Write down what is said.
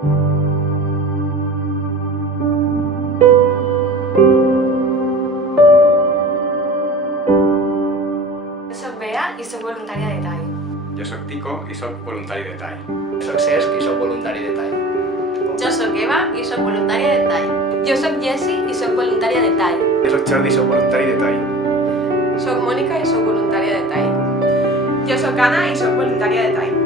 Soc Bea i soc voluntària de TAI. Jo soc Tico i soc voluntari de TAI. Soc Cesc i soc voluntari de TAI. Jo soc Eva i soc voluntària de TAI. Jo soc Jessi i soc voluntària de TAI. Jo soc Jordi i soc voluntari de TAI. Soc Mònica i soc voluntària de TAI. Jo soc Anna i soc voluntària de TAI.